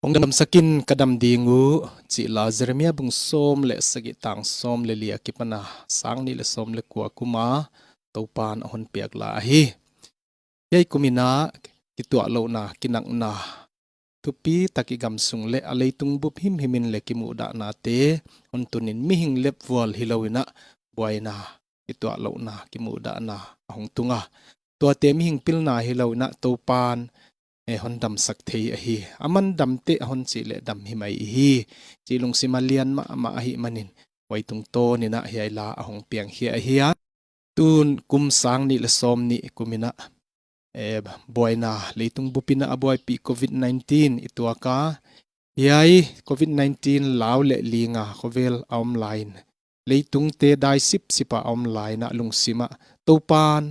Ong dam sakin kadam dingu chi la Jeremia bung som le sagi tang som le lia kipana sang ni le som le kwa kuma topan hon piak la hi yai kumina kitua lo na kinak na tupi taki gam sung le aleitung bup himin le kimu da na te on tunin mi hing lep wal hilawina buaina kitua lo na kimu da na hong tunga tua te mi hing pil na hilawina topan hon dam sak thei a hi aman dam te hon chi le dam hi mai hi chi lung simalian ma hi manin waitung to ni na hi la ahong piang hi a hi tun kum sang ni le som ni kumina boyna leitung bupina aboy pi covid-19 ituaka yai covid-19 law le linga khovel online leitung te dai sip sipa online na lung sima topan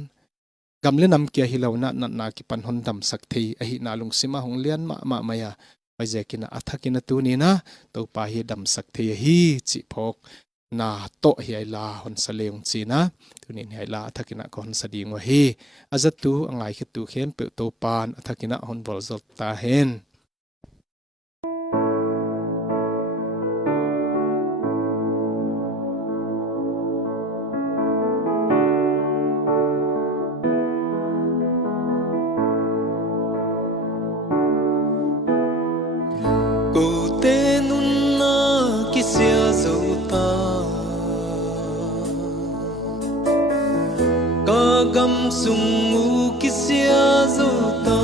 gamle nam kia hilaw na ki pan hon dam sak thei a hi na lung sima hong lian ma maya pajekina athakina tu ni na to pa hi dam sak thei hi chi phok na to hi la hon saleung chi na tunin hi la athakina ko hon sading wa hi azatu angai khitu khem pe to pan athakina hon bol zot ta hen gam sung ngu kisia zota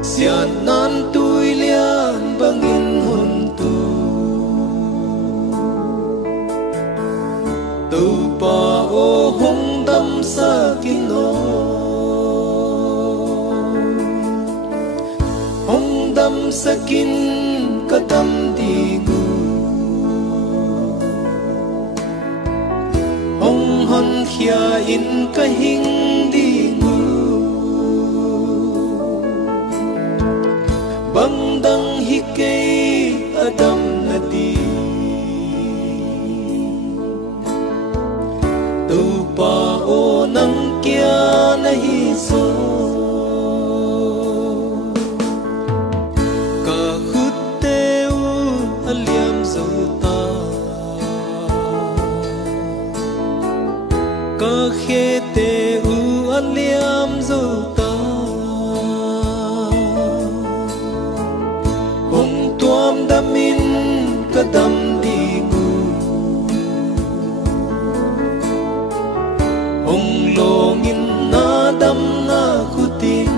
sian nan tui lian bangin hun tu pa o hong dam sa kino hong dam sakin kadam digu hon khia in ka hing di ngu bang dang hi ke adam na di tu pa o nang kia na hi so ka khut te u aliam zo ta ka khe te u aliam zo ta hong tuam damin kadam di gu hong longin na dam na khutin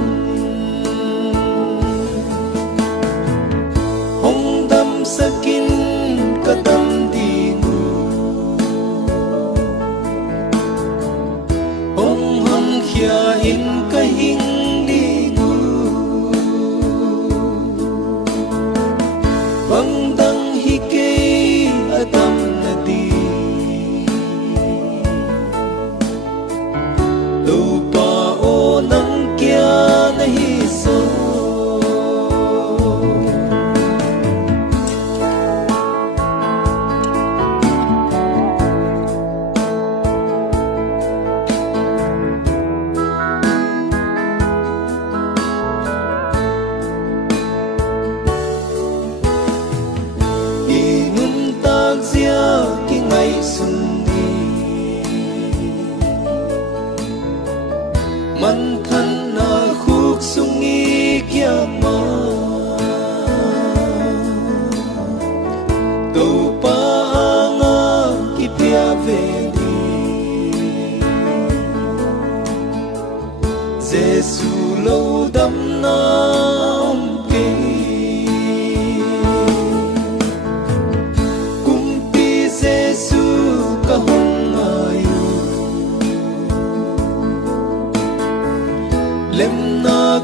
hong dam sakin kadam di gu khia in ka hing di gu bang dang hi ke adam na di tu pa o nang kya na hi so man than na khuk sungi kya ma to pa nga ki pia ve di Jesu lo dam na om ke kumpi Jesu ka hon lem na